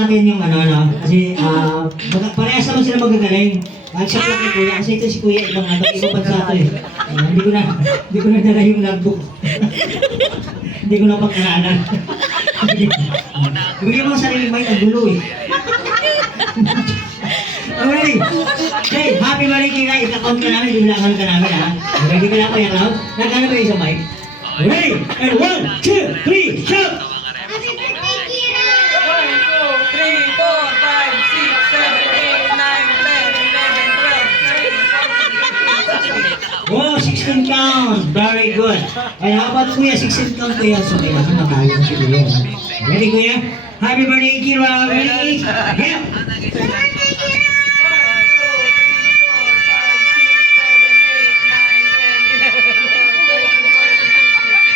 natin yung kasi parehas naman sila magagaling. Accept lang kay Kuya, kasi ito si Kuya, ibang pa sa ito eh. Hindi ko na dala yung logbook. Hindi ko na pagkaralan. Bigyan mo ang sariling mic, ang gulo eh. Alright. Hey, happy birthday Kira, ika-count ka namin, bibilangan ka namin ha. Ready ka na Kuya Cloud? Nagkano ba yung isang mic? Ready, and 1, 2, 3, shout! Happy birthday, Kira! 1, 2, 3, 4, 5, 6, 7, 8, 9, 10, 11, 12, 13, 14, 15, 16. Oh, 16 counts. Very good. And how about Kuya? 16 counts Kuya. So, kaya naman nakaya si Kuya. Ready Kuya? Happy birthday, Kira. Ready? Yeah. Happy birthday, Kira! 1, 2, 3, 4, 5, 6, 7, 8, 9, 10, 11, 12, 13, 14,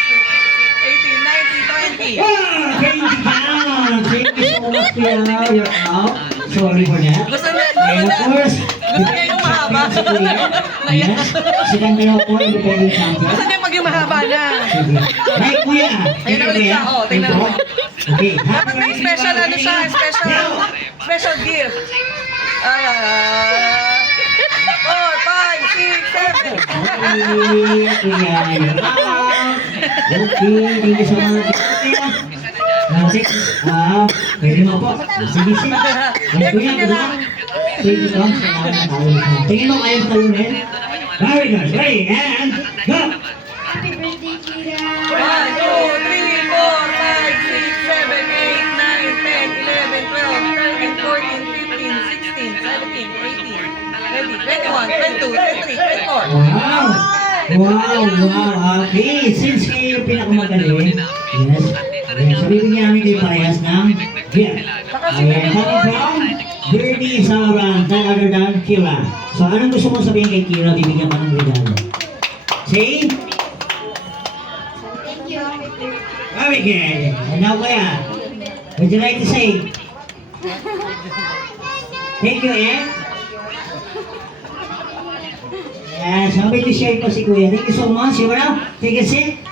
15, 16, 17, 18, 19, 20. Ah, 20 counts. Thank you so much Kuya. You're out. Sorry for that. Gusto niya, And of course, gusto niya yung mahaba. si Kuya. Yes. Si Kandero po, independent champion. Gusto niya pag yung mahaba na. Sige. Right, Kuya. Ayun na ulit siya. Oh, tingnan mo. Okay. Dapat may special special gift. 4, 5, 6, 7. Kuya, you're out. Okay, thank you so much. Next, pwede mo po. Sige, sige. Kuya, kuya. Thank you so much. Tingin mo kayong talunin? Very good. Ready, and go! Happy birthday, Kira! 1, 2, 3, 4, 5, 6, 7, 8, 9, 10, 11, 12, 13, 14, 15, 16, 17, 18, 20, 21, 22, 23, 24. Wow! Wow! Okay, since kayo yung pinakamagaling, yes, so bibigyan namin kayo parehas ng gift. Ayan, coming from Birdie Sauran, none other than Kira. So, anong gusto mo sabihin kay Kira, bibigyan ka ng regalo? Say? Thank you. Very good. And now, Kuya, would you like to say? Thank you, eh? Yes, happy to share po si Kuya. Thank you so much. You wanna take a seat?